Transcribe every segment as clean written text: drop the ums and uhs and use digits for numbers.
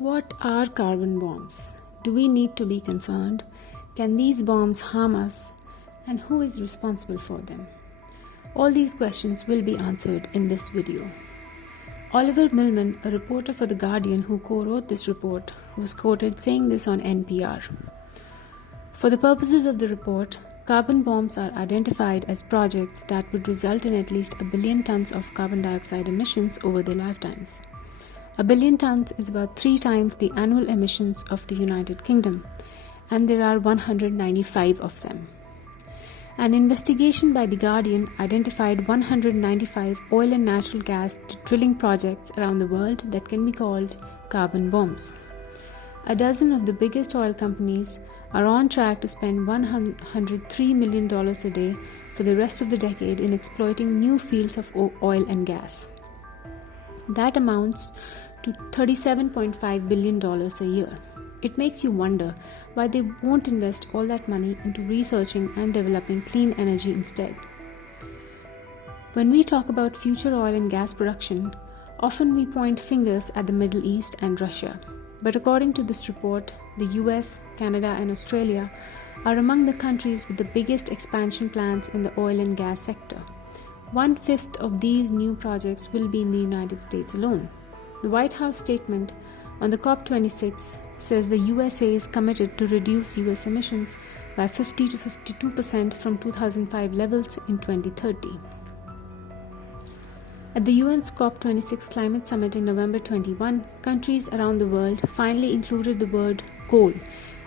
What are carbon bombs? Do we need to be concerned? Can these bombs harm us? And who is responsible for them? All these questions will be answered in this video. Oliver Millman, a reporter for The Guardian who co-wrote this report, was quoted saying this on NPR. For the purposes of the report, carbon bombs are identified as projects that would result in at least 1 billion tons of carbon dioxide emissions over their lifetimes. 1 billion tons is about 3 times the annual emissions of the United Kingdom, and there are 195 of them. An investigation by The Guardian identified 195 oil and natural gas drilling projects around the world that can be called carbon bombs. A dozen of the biggest oil companies are on track to spend $103 million a day for the rest of the decade in exploiting new fields of oil and gas. That amounts to $37.5 billion a year. It makes you wonder why they won't invest all that money into researching and developing clean energy instead. When we talk about future oil and gas production, often we point fingers at the Middle East and Russia. But according to this report, the US, Canada, and Australia are among the countries with the biggest expansion plans in the oil and gas sector. 1/5 of these new projects will be in the United States alone. The White House statement on the COP26 says the USA is committed to reduce US emissions by 50 to 52% from 2005 levels in 2030. At the UN's COP26 Climate Summit in November 21, countries around the world finally included the word coal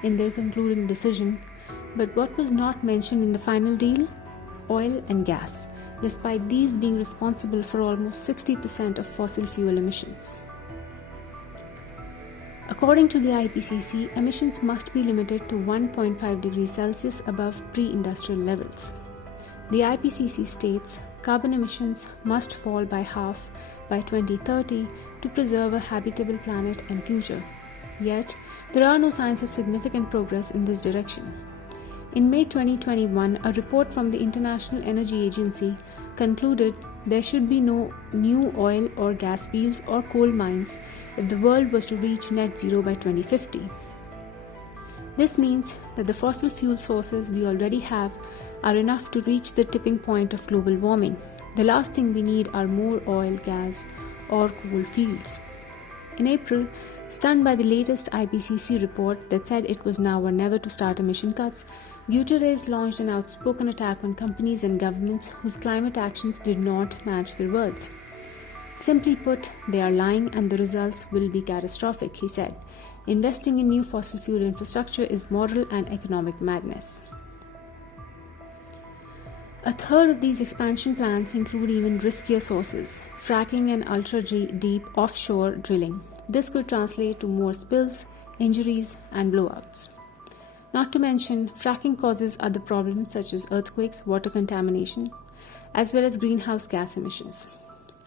in their concluding decision, but what was not mentioned in the final deal? Oil and gas, despite these being responsible for almost 60% of fossil fuel emissions. According to the IPCC, emissions must be limited to 1.5 degrees Celsius above pre-industrial levels. The IPCC states carbon emissions must fall by half by 2030 to preserve a habitable planet and future. Yet, there are no signs of significant progress in this direction. In May 2021, a report from the International Energy Agency concluded there should be no new oil or gas fields or coal mines if the world was to reach net zero by 2050. This means that the fossil fuel sources we already have are enough to reach the tipping point of global warming. The last thing we need are more oil, gas, or coal fields. In April, stunned by the latest IPCC report that said it was now or never to start emission cuts, Guterres launched an outspoken attack on companies and governments whose climate actions did not match their words. Simply put, they are lying and the results will be catastrophic, he said. Investing in new fossil fuel infrastructure is moral and economic madness. A third of these expansion plans include even riskier sources, fracking and ultra-deep offshore drilling. This could translate to more spills, injuries, and blowouts. Not to mention, fracking causes other problems such as earthquakes, water contamination, as well as greenhouse gas emissions.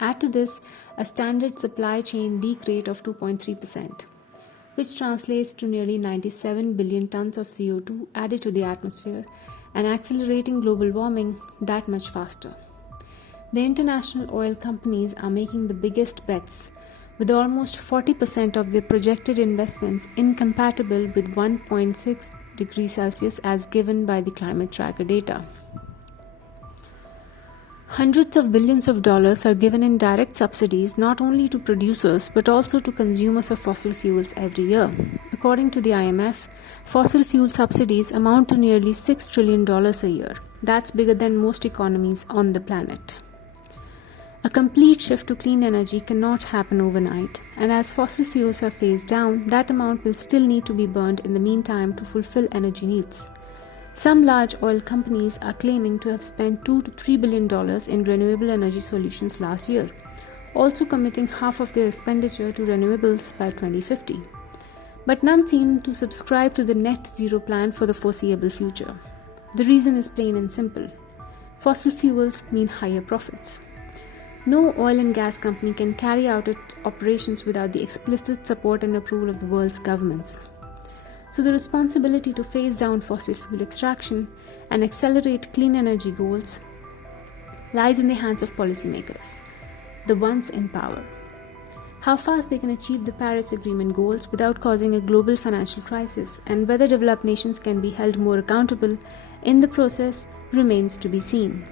Add to this a standard supply chain leak rate of 2.3%, which translates to nearly 97 billion tons of CO2 added to the atmosphere and accelerating global warming that much faster. The international oil companies are making the biggest bets, with almost 40% of their projected investments incompatible with 1.6 degrees Celsius as given by the climate tracker data. Hundreds of billions of dollars are given in direct subsidies not only to producers but also to consumers of fossil fuels every year. According to the IMF, fossil fuel subsidies amount to nearly $6 trillion a year. That's bigger than most economies on the planet. A complete shift to clean energy cannot happen overnight, and as fossil fuels are phased down, that amount will still need to be burned in the meantime to fulfill energy needs. Some large oil companies are claiming to have spent $2 to $3 billion in renewable energy solutions last year, also committing half of their expenditure to renewables by 2050. But none seem to subscribe to the net zero plan for the foreseeable future. The reason is plain and simple. Fossil fuels mean higher profits. No oil and gas company can carry out its operations without the explicit support and approval of the world's governments. So the responsibility to phase down fossil fuel extraction and accelerate clean energy goals lies in the hands of policymakers, the ones in power. How fast they can achieve the Paris Agreement goals without causing a global financial crisis, and whether developed nations can be held more accountable in the process remains to be seen.